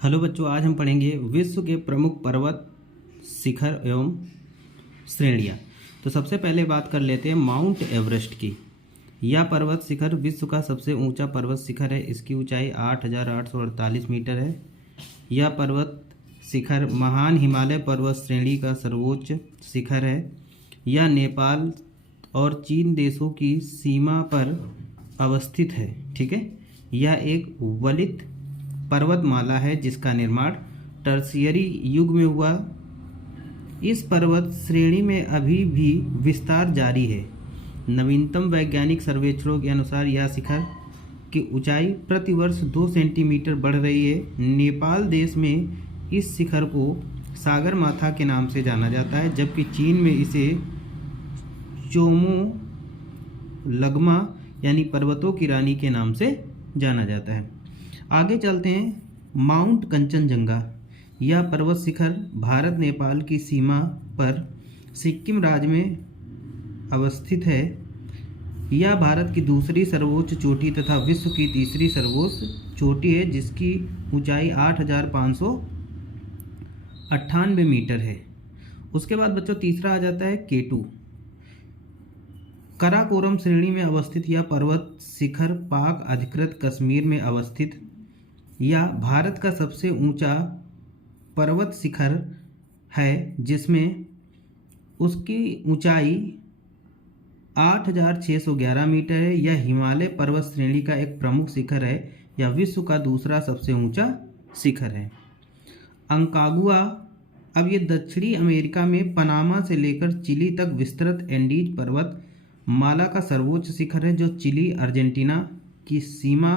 Hello बच्चों, आज हम पढ़ेंगे विश्व के प्रमुख पर्वत शिखर एवं श्रेणियाँ। तो सबसे पहले बात कर लेते हैं माउंट एवरेस्ट की। यह पर्वत शिखर विश्व का सबसे ऊंचा पर्वत शिखर है। इसकी ऊंचाई 8,848 मीटर है। यह पर्वत शिखर महान हिमालय पर्वत श्रेणी का सर्वोच्च शिखर है। यह नेपाल और चीन देशों की सीमा पर अवस्थित है। ठीक है, यह एक वलित पर्वतमाला है जिसका निर्माण टर्शियरी युग में हुआ। इस पर्वत श्रेणी में अभी भी विस्तार जारी है। नवीनतम वैज्ञानिक सर्वेक्षणों के अनुसार यह शिखर की ऊंचाई प्रतिवर्ष 2 सेंटीमीटर बढ़ रही है। नेपाल देश में इस शिखर को सागर माथा के नाम से जाना जाता है, जबकि चीन में इसे चोमो लगमा यानी पर्वतों की रानी के नाम से जाना जाता है। आगे चलते हैं, माउंट कंचनजंगा। यह पर्वत शिखर भारत नेपाल की सीमा पर सिक्किम राज्य में अवस्थित है। यह भारत की दूसरी सर्वोच्च चोटी तथा विश्व की तीसरी सर्वोच्च चोटी है, जिसकी ऊंचाई 8,598 मीटर है। उसके बाद बच्चों तीसरा आ जाता है केटू। कराकोरम श्रेणी में अवस्थित यह पर्वत शिखर पाक अधिकृत कश्मीर में अवस्थित यह भारत का सबसे ऊंचा पर्वत शिखर है, जिसमें उसकी ऊंचाई 8,611 मीटर है। यह हिमालय पर्वत श्रेणी का एक प्रमुख शिखर है। यह विश्व का दूसरा सबसे ऊंचा शिखर है। अंकागुआ। अब ये दक्षिणी अमेरिका में पनामा से लेकर चिली तक विस्तृत एंडीज पर्वत माला का सर्वोच्च शिखर है, जो चिली अर्जेंटीना की सीमा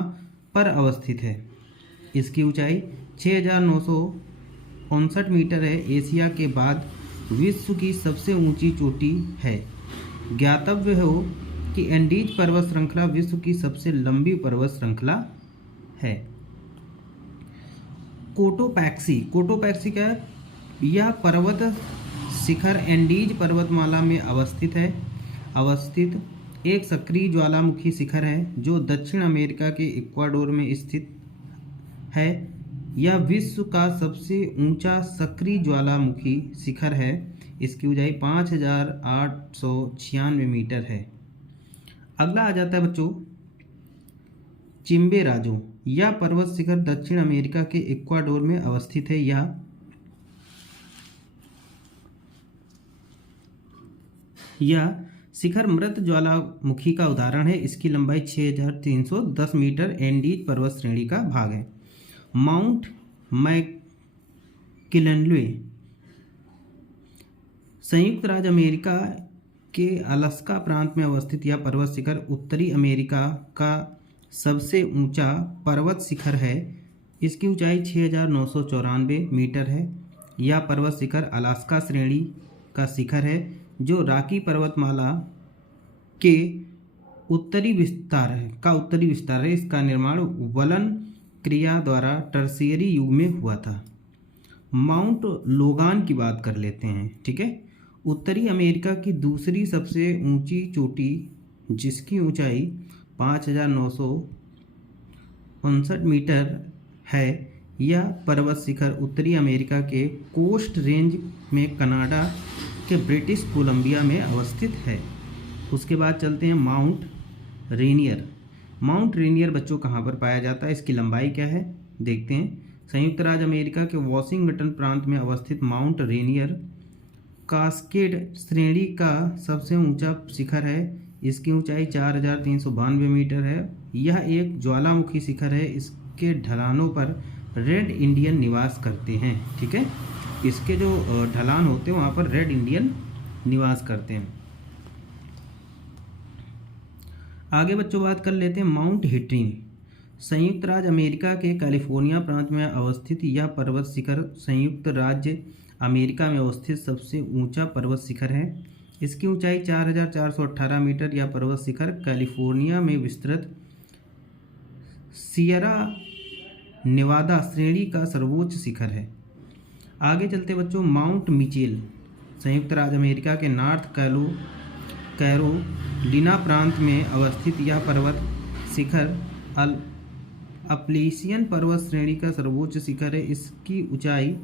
पर अवस्थित है। इसकी ऊंचाई 6,959 मीटर है। एशिया के बाद विश्व की सबसे ऊंची चोटी है। ज्ञातव्य हो कि एंडीज पर्वत श्रृंखला विश्व की सबसे लंबी पर्वत श्रृंखला है। कोटोपैक्सी। कोटोपैक्सी क्या है? यह पर्वत शिखर एंडीज पर्वतमाला में अवस्थित एक सक्रिय ज्वालामुखी शिखर है, जो दक्षिण अमेरिका के इक्वाडोर में स्थित है। यह विश्व का सबसे ऊंचा सक्रिय ज्वालामुखी शिखर है। इसकी ऊंचाई 5,896 मीटर है। अगला आ जाता है बच्चों चिम्बोराजो। यह पर्वत शिखर दक्षिण अमेरिका के इक्वाडोर में अवस्थित है। यह शिखर मृत ज्वालामुखी का उदाहरण है। इसकी लंबाई 6,310 मीटर एंडीज पर्वत श्रेणी का भाग है। Mount McKinley. संयुक्त राज्य अमेरिका के अलास्का प्रांत में अवस्थित यह पर्वत शिखर उत्तरी अमेरिका का सबसे ऊंचा पर्वत शिखर है। इसकी ऊंचाई 6,994 मीटर है। यह पर्वत शिखर अलास्का श्रेणी का शिखर है, जो रॉकी पर्वतमाला के उत्तरी विस्तार है। इसका निर्माण वलन क्रिया द्वारा टर्शियरी युग में हुआ था। माउंट लोगान की बात कर लेते हैं। ठीक है, उत्तरी अमेरिका की दूसरी सबसे ऊंची चोटी, जिसकी ऊंचाई 5,959 मीटर है। यह पर्वत शिखर उत्तरी अमेरिका के कोस्ट रेंज में कनाडा के ब्रिटिश कोलंबिया में अवस्थित है। उसके बाद चलते हैं माउंट रेनियर। माउंट रेनियर बच्चों कहाँ पर पाया जाता है, इसकी लंबाई क्या है देखते हैं। संयुक्त राज्य अमेरिका के वॉशिंगटन प्रांत में अवस्थित माउंट रेनियर कास्केड श्रेणी का सबसे ऊंचा शिखर है। इसकी ऊंचाई 4,392 मीटर है। यह एक ज्वालामुखी शिखर है। इसके ढलानों पर रेड इंडियन निवास करते हैं। ठीक है, इसके जो ढलान होते हैं वहाँ पर रेड इंडियन निवास करते हैं। आगे बच्चों बात कर लेते हैं माउंट हिट्टिन। संयुक्त राज्य अमेरिका के कैलिफोर्निया प्रांत में अवस्थित यह पर्वत शिखर संयुक्त राज्य अमेरिका में अवस्थित सबसे ऊंचा पर्वत शिखर है। इसकी ऊंचाई 4,418 मीटर। यह पर्वत शिखर कैलिफोर्निया में विस्तृत सियरा नेवादा श्रेणी का सर्वोच्च शिखर है। आगे चलते बच्चों माउंट मिचेल। संयुक्त राज्य अमेरिका के नॉर्थ कैरोलिना प्रांत में अवस्थित यह पर्वत शिखर अपलेशियन पर्वत श्रेणी का सर्वोच्च शिखर है। इसकी ऊंचाई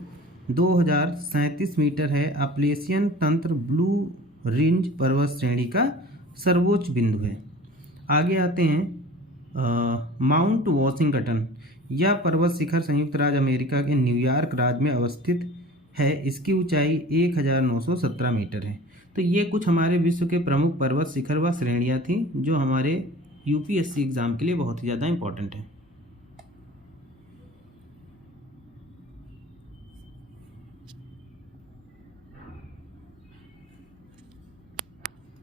2037 मीटर है। अपलेशियन तंत्र ब्लू रिंज पर्वत श्रेणी का सर्वोच्च बिंदु है। आगे आते हैं माउंट वॉशिंगटन। यह पर्वत शिखर संयुक्त राज्य अमेरिका के न्यूयॉर्क राज्य में अवस्थित है। इसकी ऊंचाई 1917 मीटर है। तो ये कुछ हमारे विश्व के प्रमुख पर्वत शिखर व श्रेणियाँ थी जो हमारे यूपीएससी एग्ज़ाम के लिए बहुत ही ज़्यादा इंपॉर्टेंट है।